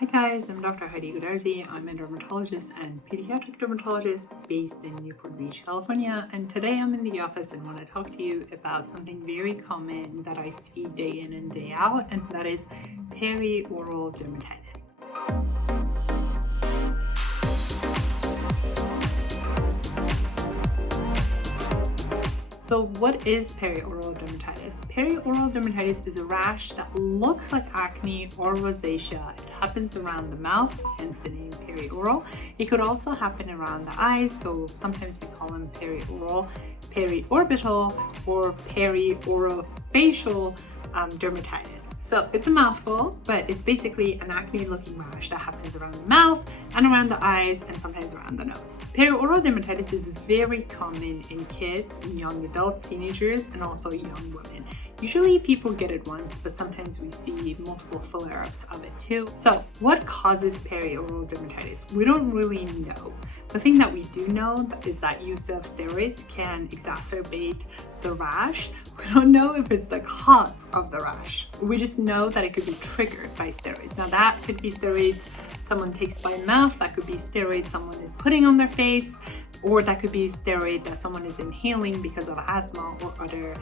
Hi guys, I'm Dr. Heidi Goodarzi. I'm a dermatologist and pediatric dermatologist based in Newport Beach, California. And today I'm in the office and want to talk to you about something very common that I see day in and day out, and that is perioral dermatitis. So what is perioral dermatitis? Perioral dermatitis is a rash that looks like acne or rosacea. It happens around the mouth, hence the name perioral. It could also happen around the eyes, so sometimes we call them perioral, periorbital, or periorophacial dermatitis. So it's a mouthful, but it's basically an acne-looking rash that happens around the mouth and around the eyes and sometimes around the nose. Perioral dermatitis is very common in kids, young adults, teenagers, and also young women. Usually people get it once, but sometimes we see multiple flare-ups of it too. So what causes perioral dermatitis? We don't really know. The thing that we do know is that use of steroids can exacerbate the rash. We don't know if it's the cause of the rash. We just know that it could be triggered by steroids. Now that could be steroids someone takes by mouth, that could be steroids someone is putting on their face, or that could be steroid that someone is inhaling because of asthma or other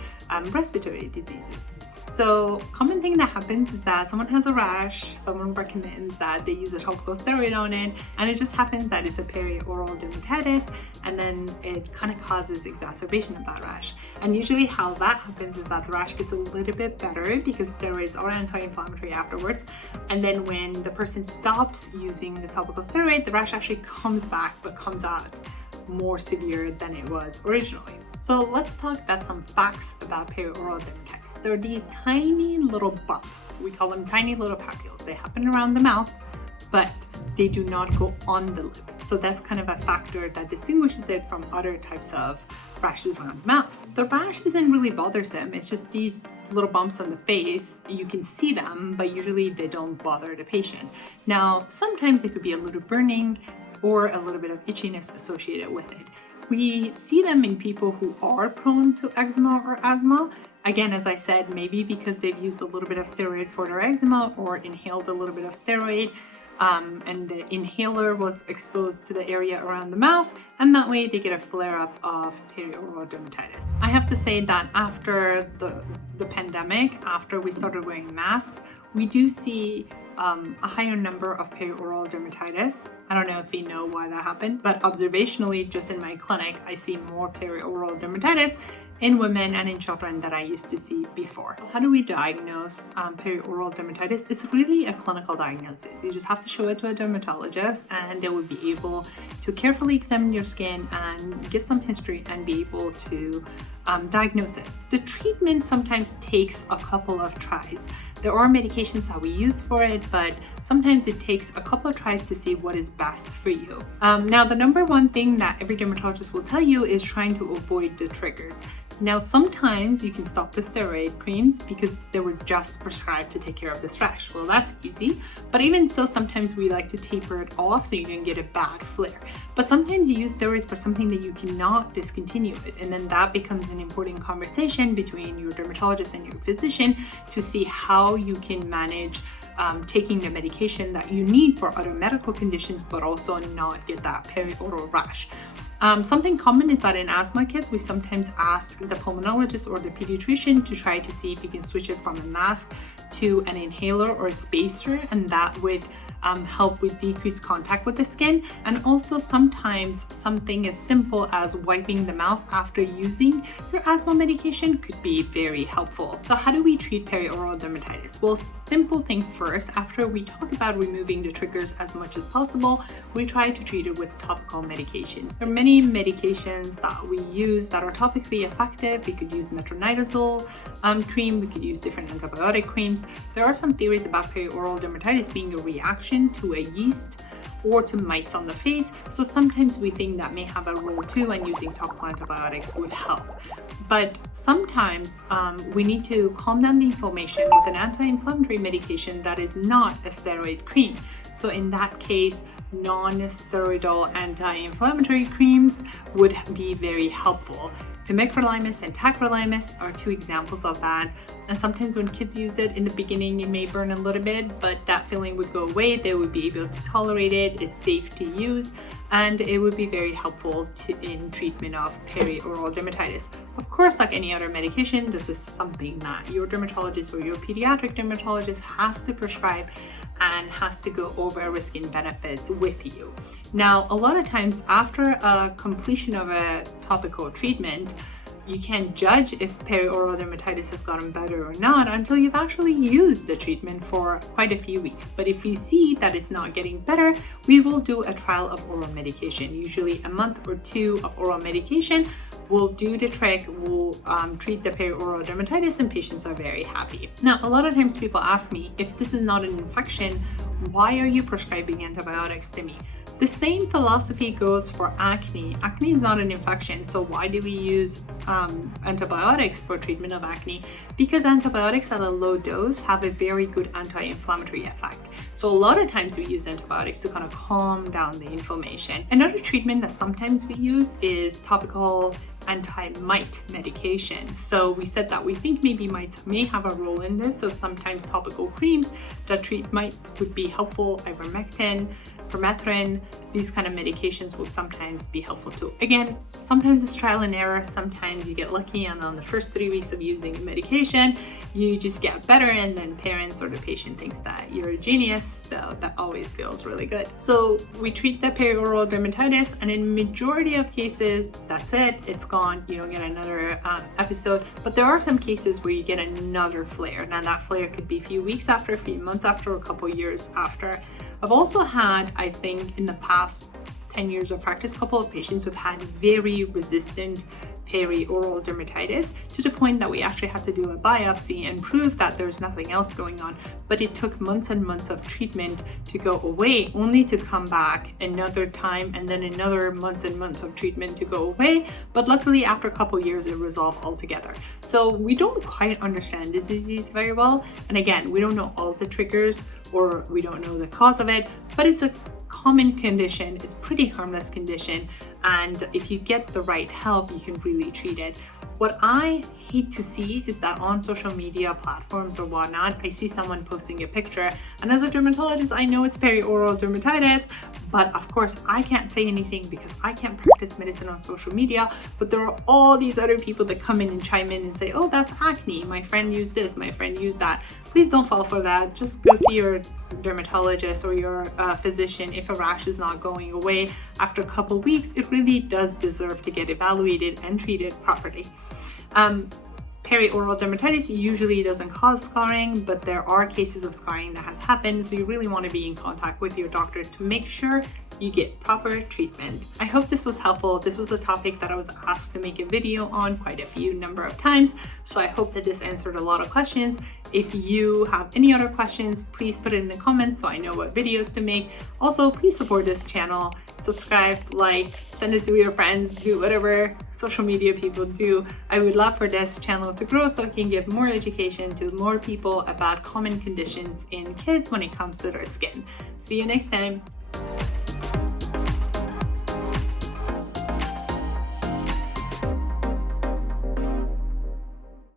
respiratory diseases. So common thing that happens is that someone has a rash, someone recommends that they use a topical steroid on it, and it just happens that it's a perioral dermatitis, and then it kind of causes exacerbation of that rash. And usually how that happens is that the rash gets a little bit better because steroids are anti-inflammatory afterwards, and then when the person stops using the topical steroid, the rash actually comes back but comes out more severe than it was originally. So let's talk about some facts about perioral dermatitis. There are these tiny little bumps. We call them tiny little papules. They happen around the mouth, but they do not go on the lip. So that's kind of a factor that distinguishes it from other types of rashes around the mouth. The rash isn't really bothersome. It's just these little bumps on the face. You can see them, but usually they don't bother the patient. Now, sometimes it could be a little burning or a little bit of itchiness associated with it. We see them in people who are prone to eczema or asthma. Again, as I said, maybe because they've used a little bit of steroid for their eczema or inhaled a little bit of steroid, and the inhaler was exposed to the area around the mouth, and that way they get a flare-up of perioral dermatitis. I have to say that after the pandemic, after we started wearing masks, we do see a higher number of perioral dermatitis. I don't know if you know why that happened, but observationally, just in my clinic, I see more perioral dermatitis in women and in children that I used to see before. How do we diagnose perioral dermatitis? It's really a clinical diagnosis. You just have to show it to a dermatologist, and they will be able to carefully examine your skin and get some history and be able to diagnose it. The treatment sometimes takes a couple of tries. There are medications that we use for it, but sometimes it takes a couple of tries to see what is best for you. Now, the number one thing that every dermatologist will tell you is trying to avoid the triggers. Now, sometimes you can stop the steroid creams because they were just prescribed to take care of this rash. Well, that's easy, but even so, sometimes we like to taper it off so you don't get a bad flare. But sometimes you use steroids for something that you cannot discontinue it, and then that becomes an important conversation between your dermatologist and your physician to see how you can manage taking the medication that you need for other medical conditions, but also not get that perioral rash. Something common is that in asthma kids, we sometimes ask the pulmonologist or the pediatrician to try to see if we can switch it from a mask to an inhaler or a spacer, and that would help with decreased contact with the skin. And also sometimes something as simple as wiping the mouth after using your asthma medication could be very helpful. So how do we treat perioral dermatitis? Well, simple things first. After we talk about removing the triggers as much as possible, we try to treat it with topical medications. There are many medications that we use that are topically effective. We could use metronidazole cream, we could use different antibiotic creams. There are some theories about perioral dermatitis being a reaction to a yeast or to mites on the face. So sometimes we think that may have a role too, and using topical antibiotics would help. But sometimes we need to calm down the inflammation with an anti-inflammatory medication that is not a steroid cream. So in that case, non-steroidal anti-inflammatory creams would be very helpful. Pimecrolimus and tacrolimus are two examples of that. And sometimes when kids use it in the beginning, it may burn a little bit, but that feeling would go away. They would be able to tolerate it. It's safe to use, and it would be very helpful in treatment of perioral dermatitis. Of course, like any other medication, this is something that your dermatologist or your pediatric dermatologist has to prescribe and has to go over risk and benefits with you. Now, a lot of times after a completion of a topical treatment, you can't judge if perioral dermatitis has gotten better or not until you've actually used the treatment for quite a few weeks. But if we see that it's not getting better, we will do a trial of oral medication. Usually a month or two of oral medication will do the trick, will treat the perioral dermatitis, and patients are very happy. Now, a lot of times people ask me, if this is not an infection, why are you prescribing antibiotics to me? The same philosophy goes for acne. Acne is not an infection, so why do we use antibiotics for treatment of acne? Because antibiotics at a low dose have a very good anti-inflammatory effect. So a lot of times we use antibiotics to kind of calm down the inflammation. Another treatment that sometimes we use is topical anti-mite medication. So we said that we think maybe mites may have a role in this. So sometimes topical creams that treat mites would be helpful. Ivermectin, permethrin, these kind of medications will sometimes be helpful too. Again, sometimes it's trial and error. Sometimes you get lucky and on the first 3 weeks of using a medication, you just get better, and then parents or the patient thinks that you're a genius. So that always feels really good. So we treat the perioral dermatitis, and in majority of cases, that's it. It's gone. You don't get another episode. But there are some cases where you get another flare. Now that flare could be a few weeks after, a few months after, a couple years after. I've also had, I think in the past 10 years of practice, a couple of patients who've had very resistant perioral dermatitis to the point that we actually had to do a biopsy and prove that there's nothing else going on. But it took months and months of treatment to go away, only to come back another time, and then another months and months of treatment to go away. But luckily, after a couple years, it resolved altogether. So we don't quite understand this disease very well. And again, we don't know all the triggers, or we don't know the cause of it, but it's a common condition. It's pretty harmless condition, and if you get the right help, you can really treat it. What I hate to see is that on social media platforms or whatnot, I see someone posting a picture, and as a dermatologist, I know it's perioral dermatitis, but of course I can't say anything because I can't practice medicine on social media. But there are all these other people that come in and chime in and say, oh, that's acne, my friend used this, my friend used that. Please don't fall for that. Just go see your dermatologist or your physician. If a rash is not going away after a couple weeks, it really does deserve to get evaluated and treated properly. Perioral dermatitis usually doesn't cause scarring, but there are cases of scarring that has happened, so you really want to be in contact with your doctor to make sure you get proper treatment. I hope this was helpful. This was a topic that I was asked to make a video on quite a few number of times, so I hope that this answered a lot of questions. If you have any other questions, please put it in the comments so I know what videos to make. Also, please support this channel. Subscribe, like, send it to your friends, do whatever social media people do. I would love for this channel to grow so I can give more education to more people about common conditions in kids when it comes to their skin. See you next time.